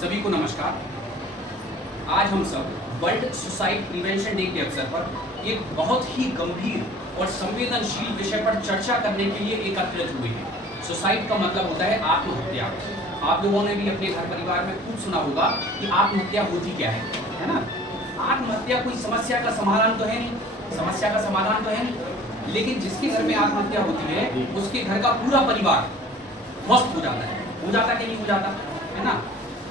सभी को नमस्कार। आज हम सब वर्ल्ड सुसाइड प्रिवेंशन डे के अवसर पर एक बहुत ही गंभीर और संवेदनशील विषय पर चर्चा करने के लिए एकत्रित हुए हैं। सुसाइड का मतलब होता है आत्महत्या। आप लोगों ने भी अपने घर परिवार में खूब सुना होगा कि आत्महत्या होती क्या है ना। आत्महत्या कोई समस्या का समाधान तो है नहीं, समस्या का समाधान तो है नहीं, लेकिन जिसके घर में आत्महत्या होती है उसके घर का पूरा परिवार ध्वस्त हो जाता है। हो जाता कि नहीं हो जाता है ना।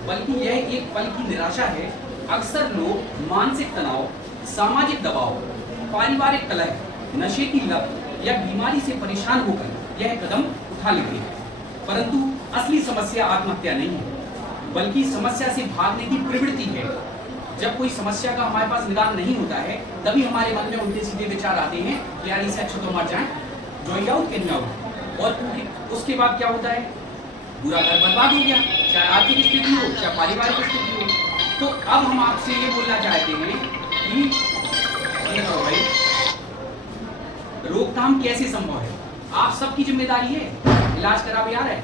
बल्कि यह एक पल की निराशा है। अक्सर लोग मानसिक तनाव, सामाजिक दबाव, पारिवारिक कलह, नशे की लत या बीमारी से परेशान होकर यह कदम उठा लेते हैं। परंतु असली समस्या आत्महत्या नहीं है, बल्कि समस्या से भागने की प्रवृत्ति है। जब कोई समस्या का हमारे पास निदान नहीं होता है तभी हमारे मन में उल्टे सीधे विचार आते हैं कि यार इससे अच्छा तो मर जाए, जो आउट कैन आउट। और उसके बाद क्या होता है, पूरा घर बर्बाद हो गया, चाहे आर्थिक स्थिति हो चाहे पारिवारिक स्थिति हो। तो अब हम आपसे ये बोलना चाहते हैं कि ये करो भाई, रोकथाम कैसे संभव है, आप सबकी जिम्मेदारी है। इलाज करा भी आ रहा है।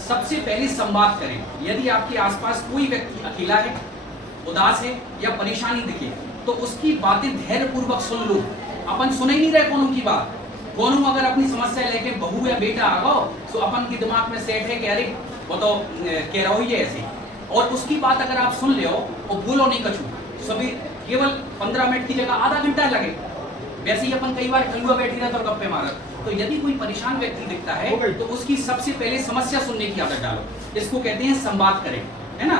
सबसे पहले संवाद करें। यदि आपके आसपास कोई व्यक्ति अकेला है, उदास है या परेशानी दिखे तो उसकी बातें धैर्यपूर्वक सुन लो। अपन सुन ही नहीं रहे कोनो की बात। कोनो अगर अपनी समस्या लेके बहू या बेटा आ गो तो अपन के दिमाग में सेट है कि अरे वो तो कह रहा हो ही ऐसे, और उसकी बात अगर आप सुन ले और बोलो नहीं कछू, सभी केवल 15 मिनट की जगह आधा घंटा लगे। वैसे ही अपन कई बार ठलुआ बैठी रहता और गप्पे मारत। तो यदि कोई परेशान व्यक्ति दिखता है तो उसकी सबसे पहले समस्या सुनने की आदत डालो। इसको कहते हैं संवाद करें, है ना।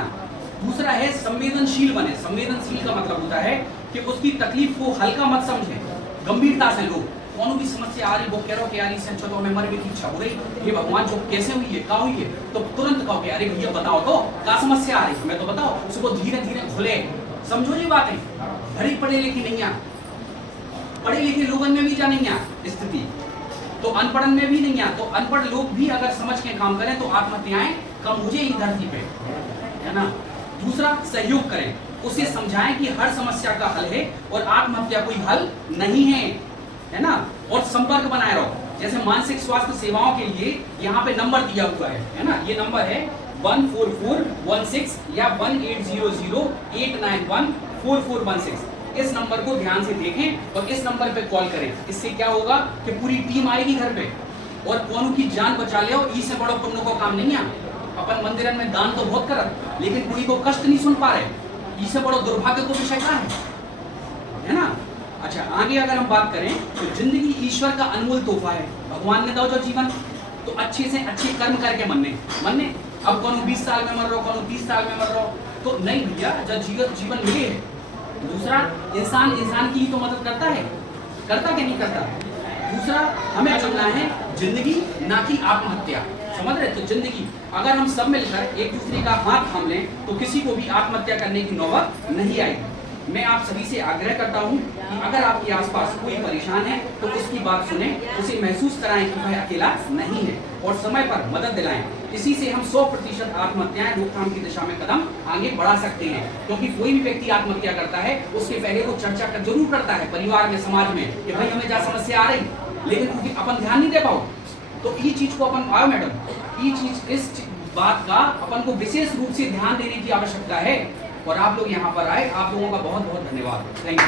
दूसरा है संवेदनशील बने। संवेदनशील का मतलब होता है कि उसकी तकलीफ को हल्का मत समझें, गंभीरता से लो। कौन भी समस्या आ रही वो कह रहा हो कि यार इससे अच्छा तो हमें मरने की इच्छा हो रही, हे भगवान जो कैसे हुई है, क्या हुई है, तो तुरंत कहो कि अरे भैया बताओ तो क्या समस्या आ रही है, मैं तो बताओ। उसको धीरे धीरे खुले, समझो ये बातें। भरी पढ़े लिखे नहीं आ, पढ़े लिखे लोगों में भी जा नहीं आ स्थिति, तो अनपढ़ में भी नहीं आ। तो अनपढ़ लोग भी अगर समझ के काम करें तो आत्महत्याएं कम हो जाएगी धरती पे, है ना। दूसरा, सहयोग करें। उसे समझाएं कि हर समस्या का हल है और आत्महत्या कोई हल नहीं है ना। और संपर्क बनाए रहो। जैसे मानसिक स्वास्थ्य सेवाओं के लिए यहाँ पे नंबर दिया हुआ है ना। ये नंबर है 14416 या 180089144416। इस नंबर को ध्यान से देखें और इस नंबर पे कॉल करें। इससे क्या होगा कि पूरी टीम आएगी घर पे और कोनो की जान बचा ले। इससे बड़ो पुण्य को काम नहीं है। अपन मंदिर में दान तो बहुत करत, लेकिन कोई को कष्ट नहीं सुन पा रहे। इससे बड़ो दुर्भाग्य को विषय क्या है ना। अच्छा, आगे अगर हम बात करें तो जिंदगी ईश्वर का अनमोल तोहफा है। भगवान ने दो जो जीवन, तो अच्छे से अच्छे कर्म करके मरने। अब कौन 20 साल में मर रहा हो, कौन 30 साल में मर रहा हो, तो नहीं भैया, जब जीवन मिले है। दूसरा, इंसान की ही तो मदद करता है, करता कि नहीं करता। दूसरा, हमें चुनना है जिंदगी, ना कि आत्महत्या। समझ रहे। तो जिंदगी, अगर हम सब मिलकर एक दूसरे का हाथ थाम लें तो किसी को भी आत्महत्या करने की नौबत नहीं आएगी। मैं आप सभी से आग्रह करता हूं कि अगर आपके आसपास कोई परेशान है तो उसकी बात सुने, उसे महसूस कराएं कि वह अकेला नहीं है और समय पर मदद दिलाएं। इसी से हम 100% आत्महत्याएं रोकथाम की दिशा में कदम आगे बढ़ा सकते हैं। क्योंकि कोई भी व्यक्ति आत्महत्या करता है उसके पहले वो चर्चा जरूर करता है परिवार में, समाज में, कि भाई हमें क्या समस्या आ रही, लेकिन क्योंकि अपन ध्यान नहीं दे पाओ तो ये चीज को अपन आओ मैडम, ये चीज, इस बात का अपन को विशेष रूप से ध्यान देने की आवश्यकता है। और आप लोग यहाँ पर आए, आप लोगों का बहुत बहुत धन्यवाद। Thank you.